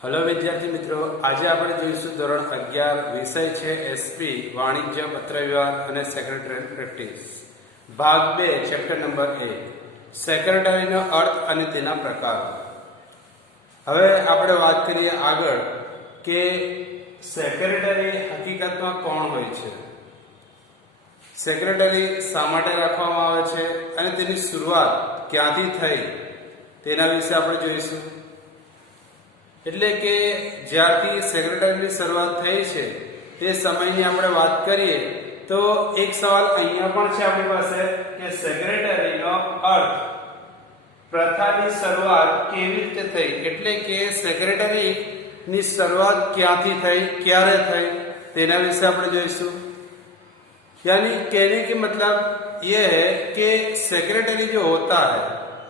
Hello विद्यार्थी मित्रों, आज આપણે જોઈશું ધોરણ 11 વિષય છે એસપી વાણિજ્ય પત્ર વ્યવહાર અને સેક્રેટરી પ્રેક્ટિસ ભાગ 2 ચેપ્ટર નંબર 1 સેક્રેટરીનો અર્થ અને તેના પ્રકારો। હવે આપણે વાત કરીએ આગળ કે સેક્રેટરી હકીકતમાં કોણ હોય છે, સેક્રેટરી શા માટે રાખવામાં આવે છે અને તેની શરૂઆત ક્યાંથી થઈ તેના વિશે આપણે જોઈશું। એટલે કે જ્યારથી સેક્રેટરીની શરૂઆત થઈ છે તે સમયની આપણે વાત કરીએ તો એક સવાલ અહીંયા પણ છે આપણી પાસે કે સેક્રેટરીનો અર્થ પ્રથાની શરૂઆત કેવી રીતે થઈ, એટલે કે સેક્રેટરીની શરૂઆત ક્યાંથી થઈ, ક્યારે થઈ તેના વિશે આપણે જોઈશું। यानी कहने के मतलब यह है कि सेक्रेटरी जो होता है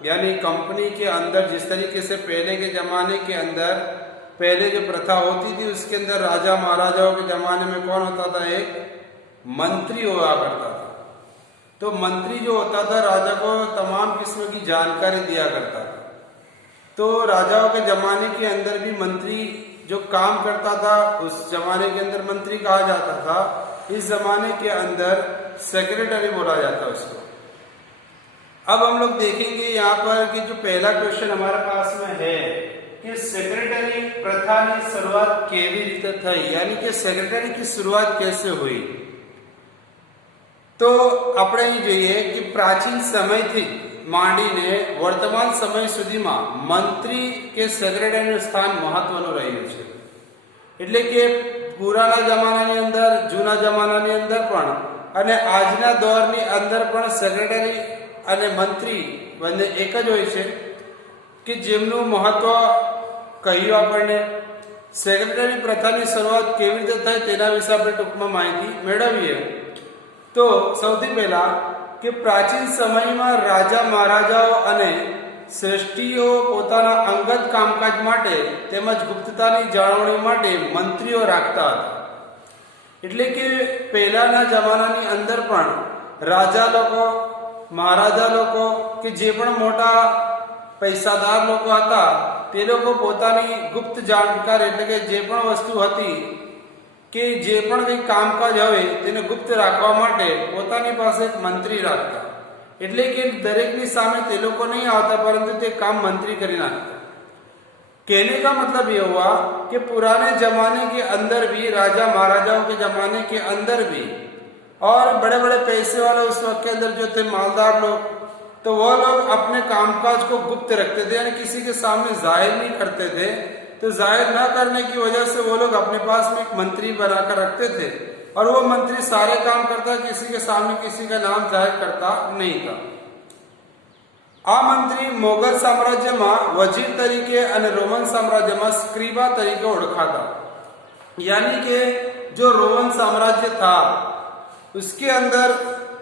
यानी कंपनी के अंदर जिस तरीके से पहले के जमाने के अंदर पहले जो प्रथा होती थी उसके अंदर राजा महाराजाओं के जमाने में कौन होता था, एक मंत्री हुआ करता था। तो मंत्री जो होता था राजा को तमाम किस्म की जानकारी दिया करता था। तो राजाओं के जमाने के अंदर भी मंत्री जो काम करता था उस जमाने के अंदर मंत्री कहा जाता था, इस जमाने के अंदर सेक्रेटरी बोला जाता है उसको। अब हम लोग देखेंगे यहाँ पर कि जो पहला क्वेश्चन हमारे पास में है कि सेक्रेटरी प्रथा की शुरुआत केवी रीते थई, यानी कि सेक्रेटरी की शुरुआत कैसे हुई। तो આપણે અહીં જોઈએ कि प्राचीन समय थी માંડીને વર્તમાન સમય સુધીમાં મંત્રી કે સેક્રેટરીનું સ્થાન મહત્વનું રહ્યું છે। એટલે કે પુરાના જમાનાની અંદર, જૂના જમાનાની અંદર પણ અને આજના દોરની અંદર પણ સેક્રેટરી અને મંત્રી બંને એક જ હોય છે કે જેમનું મહત્વ કહ્યું। આપણને સેક્રેટરી પ્રથાની શરૂઆત કેવી રીતે થઈ તેના વિશે આપણે ટૂંકમાં માહિતી મેળવીએ તો સૌથી પહેલા કે પ્રાચીન સમયમાં રાજા મહારાજાઓ અને શ્રેષ્ઠીઓ પોતાના અંગત કામકાજ માટે તેમજ ગુપ્તતાની જાળવણી માટે મંત્રીઓ રાખતા હતા। એટલે કે પહેલાના જમાનાની અંદર પણ રાજા લોકો, મહારાજા લોકો કે જે પણ મોટા પૈસાદાર લોકો હતા તે લોકો પોતાની ગુપ્ત જાણકારી એટલે કે જે પણ વસ્તુ હતી કે જે પણ કંઈ કામકાજ હોય તેને ગુપ્ત રાખવા માટે પોતાની પાસે એક મંત્રી રાખતા। એટલે કે દરેકની સામે તે લોકો નહીં આવતા પરંતુ તે કામ મંત્રી કરી નાખતા। कहने का मतलब ये हुआ कि पुराने जमाने के अंदर भी, राजा महाराजाओं के जमाने के अंदर भी और बड़े बड़े पैसे वाले उस वक्त के अंदर जो थे मालदार लोग, तो वो लोग अपने कामकाज को गुप्त रखते थे, यानी किसी के सामने जाहिर नहीं करते थे। तो जाहिर न करने की वजह से वो लोग अपने पास में एक मंत्री बनाकर रखते थे और वो मंत्री सारे काम करता, किसी के सामने किसी का नाम जाहिर करता नहीं था। आ मंत्री मोगल साम्राज्य में वजीर तरीके और रोमन साम्राज्य में स्क्रीबा तरीके ओळखाता। यानी कि जो रोमन साम्राज्य था उसके अंदर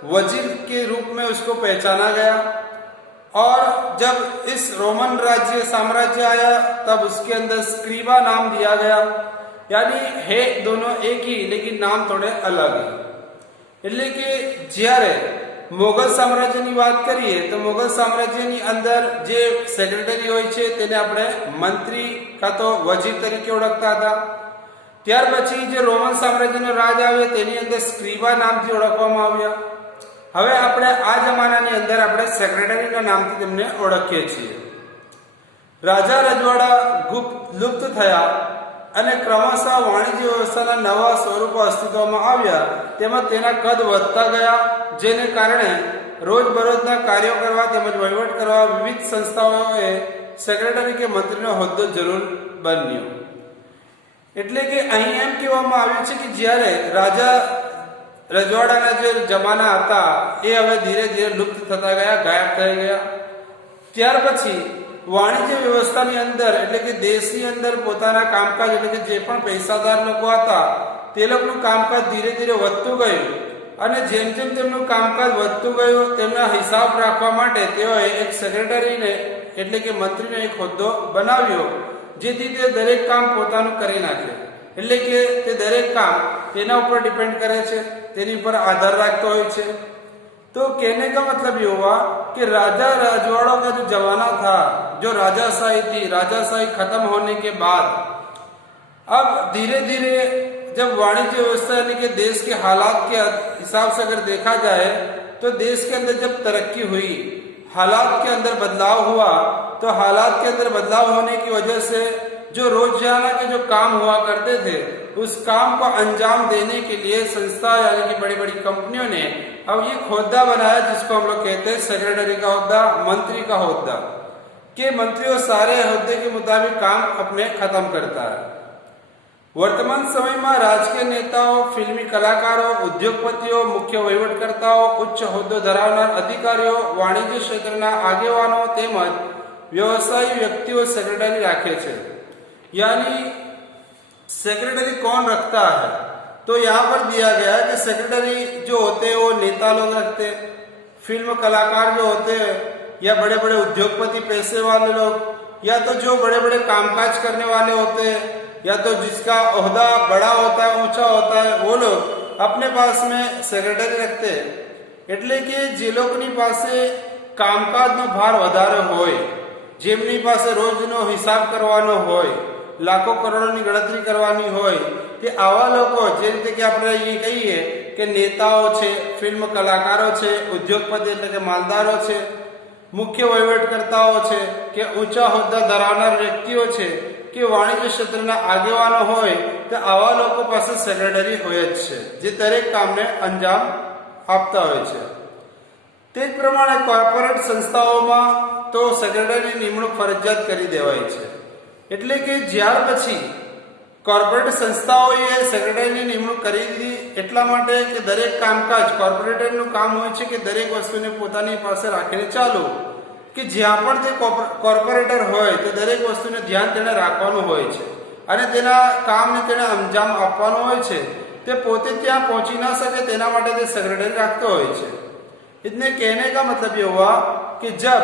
वजीर के रूप में उसको पहचाना गया और जब इस रोमन राज्य साम्राज्य आया तब उसके अंदर स्क्रीबा नाम दिया गया। यानी है दोनों एक ही लेकिन नाम थोड़े अलग है। એટલે કે જ્યારે મોગલ સામ્રાજ્યની વાત કરીએ તો મોગલ સામ્રાજ્યની અંદર જે સેક્રેટરી હોય છે તેને આપણે મંત્રી કાં તો વજીર તરીકે ઓળખતા હતા। ત્યાર પછી જે રોમન સામ્રાજ્યનો રાજ આવ્યો તેની અંદર સ્ક્રીબા નામથી ઓળખવામાં આવ્યા। હવે આપણે આ જમાનાની અંદર આપણે સેક્રેટરીના નામથી તેમને ઓળખીએ છીએ। રાજા રજવાડા લુપ્ત થયા અને ક્રમશઃ વાણિજ્ય વ્યવસ્થાના નવા સ્વરૂપો અસ્તિત્વમાં આવ્યા, તેમાં તેના કદ વધતા ગયા, જેને કારણે રોજબરોજના કાર્યો કરવા તેમજ વહીવટ કરવા વિવિધ સંસ્થાઓએ સેક્રેટરી કે મંત્રીનો હોદ્દો જરૂર બન્યો। એટલે કે અહીં એમ કહેવામાં આવ્યું છે કે જ્યારે રાજા રજવાડાના જે જમાના હતા એ હવે ધીરે ધીરે લુપ્ત થતા ગયા, ગાયબ થઈ ગયા। ત્યાર પછી વાણિજ્ય વ્યવસ્થાની અંદર એટલે કે દેશની અંદર પોતાના કામકાજ એટલે કે જે પણ પૈસાદાર લોકો હતા તે લોકોનું કામકાજ ધીરે ધીરે વધતું ગયું અને જેમ જેમ તેમનું કામકાજ વધતું ગયું તેમના હિસાબ રાખવા માટે તેઓએ એક સેક્રેટરીને એટલે કે મંત્રીનો એક હોદ્દો બનાવ્યો, જેથી તે દરેક કામ પોતાનું કરી નાખે। એટલે કે તે દરેક કામ તેના ઉપર ડિપેન્ડ કરે છે, તેની ઉપર આધાર રાખતો હોય છે। तो कहने का मतलब ये हुआ कि राजा रजवाड़ों का जो जमाना था, जो राजाशाही थी, राजाशाही खत्म होने के बाद अब धीरे धीरे जब वाणिज्य व्यवस्था यानी कि देश के हालात के हिसाब से अगर देखा जाए तो देश के अंदर जब तरक्की हुई, हालात के अंदर बदलाव हुआ, तो हालात के अंदर बदलाव होने की वजह से जो रोजाना के जो काम हुआ करते थे उस काम को अंजाम देने के लिए संस्था यानी कि बड़ी बड़ी कंपनियों ने अब ये होद्दा बनाया जिसको हम लोग कहते हैं सेक्रेटरी का होद्दा, मंत्री का होद्दा, कि मंत्री सारे होद्दे के मुताबिक काम अपने खत्म करता है। वर्तमान समय में राजकीय नेताओं, फिल्मी कलाकारों, उद्योगपतियों, मुख्य वहीवटकर्ताओं, उच्च होद्दो धरावनार अधिकारीओ, वाणिज्य क्षेत्रना આગેવાનો તેમજ व्यवसायी व्यक्तिओ सेक्रेटरी राखे छे। यानी सेक्रेटरी कौन रखता है, तो यहाँ पर दिया गया है कि सेक्रेटरी जो होते हैं वो नेता लोग रखते हैं, फिल्म कलाकार जो होते हैं या बड़े बड़े उद्योगपति पैसे वाले लोग, या तो जो बड़े बड़े कामकाज करने वाले होते हैं, या तो जिसका ओहदा बड़ा होता है, ऊंचा होता है, वो लोग अपने पास में सेक्रेटरी रखते हैं। એટલે કે જે લોકોની પાસે કામકાજનો ભાર વધારે હોય, જેમની પાસે રોજનો હિસાબ કરવાનો હોય, લાખો કરોડોની ગણતરી કરવાની હોય, તે આવા લોકો જે રીતે કે આપણે અહીં કહીએ કે નેતાઓ છે, ફિલ્મ કલાકારો છે, ઉદ્યોગપતિ એટલે કે માલદારો છે, મુખ્ય વહીવટકર્તાઓ છે કે ઊંચા હોદ્દા ધરાવનાર વ્યક્તિઓ છે કે વાણિજ્ય ક્ષેત્રના આગેવાનો હોય, તો આવા લોકો પાસે સેક્રેટરી હોય જ છે જે દરેક કામને અંજામ આપતા હોય છે। તે જ પ્રમાણે કોર્પોરેટ સંસ્થાઓમાં તો સેક્રેટરી નિમણૂક ફરજિયાત કરી દેવાય છે। એટલે કે જ્યાર પછી કોર્પોરેટ સંસ્થાઓએ સેક્રેટરીની નિમણૂક કરી દીધી એટલા માટે કે દરેક કામકાજ કોર્પોરેટરનું કામ હોય છે કે દરેક વસ્તુને પોતાની પાસે રાખીને ચાલવું, કે જ્યાં પણ તે કોર્પોરેટર હોય તો દરેક વસ્તુને ધ્યાન તેણે રાખવાનું હોય છે અને તેના કામને તેણે અંજામ આપવાનો હોય છે। તે પોતે ત્યાં પહોંચી ના શકે તેના માટે તે સેક્રેટરી રાખતો હોય છે। इतने कहने का मतलब ये हुआ कि जब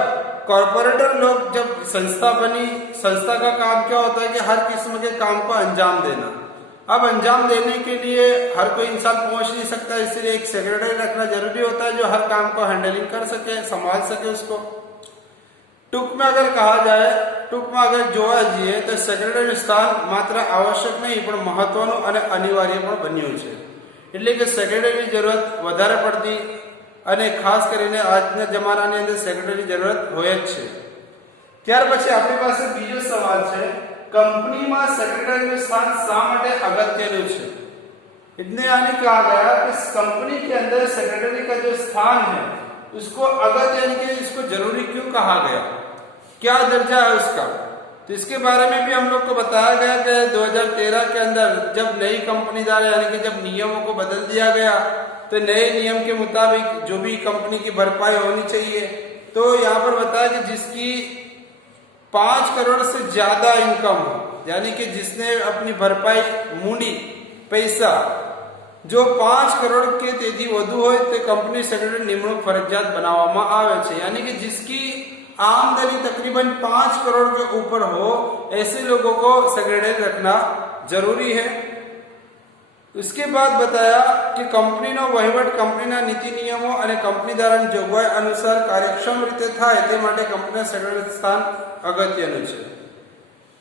कॉर्पोरेटर लोग जब संस्था बनी, संस्था का काम क्या होता है कि हर किस्म के काम को अंजाम देना। अब अंजाम देने के लिए हर कोई इंसान पहुंच नहीं सकता, इसलिए एक सेक्रेटरी रखना जरूरी होता है जो हर काम को हैंडलिंग कर सके, संभाल सके उसको। टूंक में अगर कहा जाए, टूंक में अगर जोवा जઈએ तो सेक्रेटरी स्थान मात्र आवश्यक नहीं પણ મહત્વનું અને અનિવાર્ય પણ બન્યું છે। એટલે કે સેક્રેટરીની જરૂરત વધારે પડતી અને ખાસ કરીને આજના જમાનાની અંદર સેક્રેટરી જરૂરત હોય જ છે। ત્યાર પછી આપણી પાસે બીજો સવાલ છે, કંપનીમાં સેક્રેટરીનું સ્થાન શા માટે અગત્યનું છે। इतने यानी कहा गया कि कंपनी के अंदर सेक्रेटरी का जो स्थान है उसको अगत्य यानी कि इसको जरूरी क्यों कहा गया, क्या दर्जा है उसका। तो इसके बारे में भी हम लोग को बताया गया कि 2013 के अंदर जब नई कंपनी द्वारा यानी कि जब नियमों को बदल दिया गया तो नए नियम के मुताबिक जो भी कंपनी की भरपाई होनी चाहिए, तो यहाँ पर बताया कि जिसकी 5 करोड़ से ज्यादा इनकम हो, यानी कि जिसने अपनी भरपाई मूडी पैसा जो 5 करोड़ के तेजी વધુ હોય તે કંપની સેક્રેટરી નિમણૂક ફરજિયાત બનાવવામાં આવે છે। यानी कि जिसकी आमदनी तकरीबन 5 करोड़ के ऊपर हो ऐसे लोगों को सेक्रेटरी रखना जरूरी है। उसके बाद बताया कि कंपनीનો વહીવટ કંપનીના નીતિ નિયમો અને કંપની દ્વારા જોગવાઈ અનુસાર કાર્યક્ષમ રીતે થાય તે માટે કંપનીના સેક્રેટરી સ્થાન અગત્યનું છે।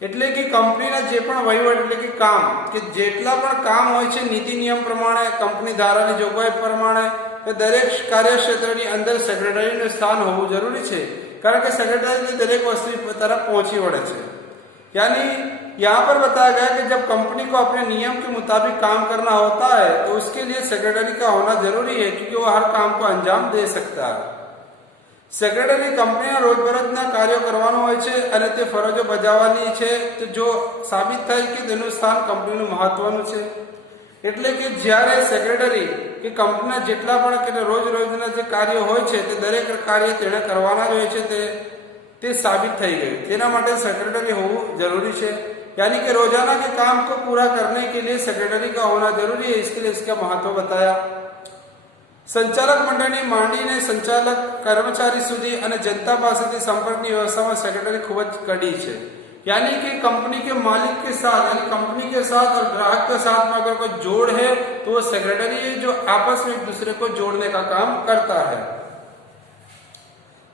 એટલે કે કંપનીના જે પણ વહીવટ એટલે કે કામ કે જેટલા પણ કામ હોય છે નીતિ નિયમ પ્રમાણે કંપની ધારાની જોગવાઈ પ્રમાણે તે દરેક કાર્યક્ષેત્રની અંદર સેક્રેટરીનું સ્થાન હોવું જરૂરી છે, કારણ કે સેક્રેટરી દરેક વસ્તુ તરફ પહોંચી વળે છે। यानी यहाँ पर बताया गया कि जब कंपनी को अपने नियम के मुताबिक काम करना होता है तो उसके लिए सेक्रेटरी का होना जरूरी है, क्योंकि वो हर काम को अंजाम दे सकता है। सेक्रेटरी कंपनीના રોજબરોજના કાર્યો કરવાનું હોય છે અને તે ફરજો બજાવવાની છે, તો જો સાબિત થાય કે તેનું સ્થાન કંપનીનું મહત્વનું છે। એટલે કે જ્યારે સેક્રેટરી કે કંપનીના જેટલા પણ કે રોજ રોજના જે કાર્યો હોય છે તે દરેક કાર્ય તેણે કરવાના જ હોય છે, તે साबित થઈ ગયું। તેના માટે सेक्रेटरी હોવું जरूरी है। यानी कि रोजाना के काम को पूरा करने के लिए सेक्रेटरी का होना जरूरी है, इसके लिए इसका महत्व बताया। संचालक मंडळની માંડીને સંચાલક કર્મચારી સુધી અને જનતા પાસેથી સંપર્કની વ્યવસ્થામાં સેક્રેટરી ખૂબ જ કડી છે। यानी कि कंपनी के मालिक के साथ यानी कंपनी के साथ और ग्राहक के साथ में अगर कोई जोड़ है तो वो सेक्रेटरी है जो आपस में एक दूसरे को जोड़ने का काम करता है।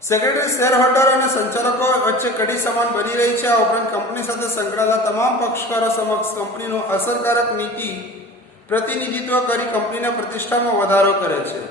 સેક્રેટરી શેર હોલ્ડર અને સંચાલકો વચ્ચે કડી સમાન બની રહી છે. આ ઉપરાંત કંપની સાથે સંકળાયેલા તમામ પક્ષકારો સમક્ષ કંપનીનું અસરકારક નીતિ પ્રતિનિધિત્વ કરી કંપનીના પ્રતિષ્ઠામાં વધારો કરે છે.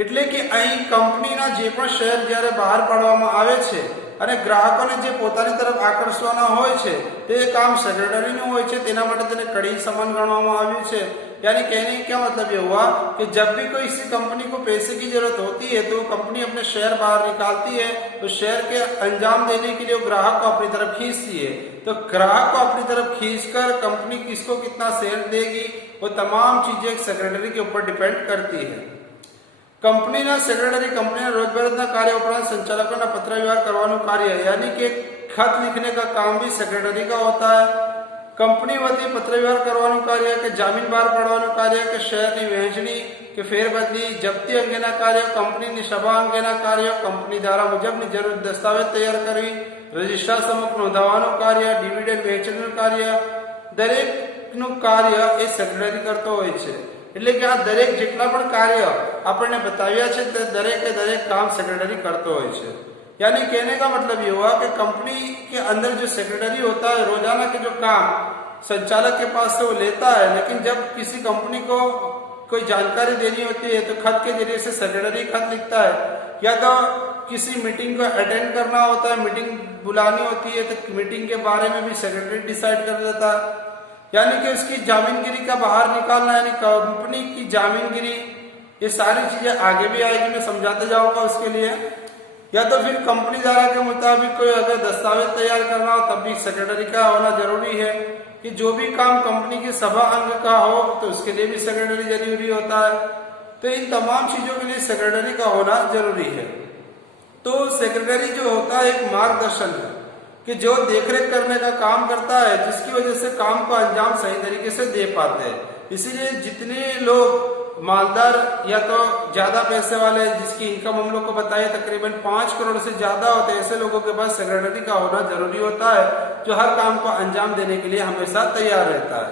એટલે કે અહીં કંપનીના જે પણ શેર જ્યારે બહાર પાડવામાં આવે છે અને ગ્રાહકોને જે પોતાની તરફ આકર્ષવાના હોય છે તે કામ સેક્રેટરીનું હોય છે. તેના માટે તેને कड़ी समान गणवामा આવ્યું છે. यानी कहने का क्या मतलब ये हुआ कि जब भी कोई इसी कंपनी को पैसे की जरूरत होती है तो कंपनी अपने शेयर बाहर निकालती है, तो शेयर के अंजाम देने के लिए वो ग्राहक को अपनी तरफ खींचती है. तो ग्राहक को अपनी तरफ खींचकर कंपनी किसको कितना शेयर देगी वो तमाम चीजें सेक्रेटरी के ऊपर डिपेंड करती है. કંપનીના સેક્રેટરી કંપનીના રોજબરોજના કાર્ય ઉપરાંત સંચાલકોના પત્ર વ્યવહાર કરવાનું કાર્ય यानी कि खत लिखने का काम भी सेक्रेटरी का होता है. કંપની વતી પત્ર વ્યવહાર કરવાનું કાર્ય કે જામીન બહાર પાડવાનું કાર્ય કે શેરની વહેંચણી કે ફેરબદલી જપ્તી અંગેના કાર્ય, કંપનીની સભા અંગેના કાર્ય, કંપની ધારા મુજબની જરૂરી દસ્તાવેજ તૈયાર કરવી, રજિસ્ટ્રાર સમક્ષ નોંધાવવાનું કાર્ય, ડિવિડન્ડ વહેંચણીનું કાર્ય, દરેકનું કાર્ય એ સેક્રેટરી કરતો હોય છે. એટલે કે આ દરેક જેટલા પણ કાર્ય આપણને બતાવ્યા છે તે દરેકે દરેક કામ સેક્रेटरी करते હોય છે. यानी कहने का मतलब ये हुआ कि कंपनी के अंदर जो सेक्रेटरी होता है रोजाना के जो काम संचालक के पास से वो लेता है, लेकिन जब किसी कंपनी को कोई जानकारी देनी होती है तो खत के जरिए से सेक्रेटरी खत लिखता है, या तो किसी मीटिंग को अटेंड करना होता है, मीटिंग बुलानी होती है तो मीटिंग के बारे में भी सेक्रेटरी डिसाइड कर देता है. यानी कि उसकी जामीनगिरी का बाहर निकालना, यानी कंपनी की जामीनगिरी, ये सारी चीजें आगे भी आएगी, मैं समझाते जाऊंगा उसके लिए. या तो फिर कंपनी धारा के मुताबिक कोई अगर दस्तावेज तैयार करना हो तब भी सेक्रेटरी का होना जरूरी है. कि जो भी काम कंपनी की सभा अंग का हो तो उसके लिए भी सेक्रेटरी जरूरी होता है. तो इन तमाम चीजों के लिए सेक्रेटरी का होना जरूरी है. तो सेक्रेटरी जो होता है एक मार्गदर्शन है कि जो देखरेख करने का काम करता है, जिसकी वजह से काम को अंजाम सही तरीके से दे पाते हैं. इसीलिए जितने लोग मालदार या तो ज्यादा पैसे वाले जिसकी इनकम हम लोग को बताइए तकरीबन 5 करोड़ से ज्यादा होते हैं, ऐसे लोगों के पास सेक्रेटरी का होना जरूरी होता है जो हर काम को अंजाम देने के लिए हमेशा तैयार रहता है.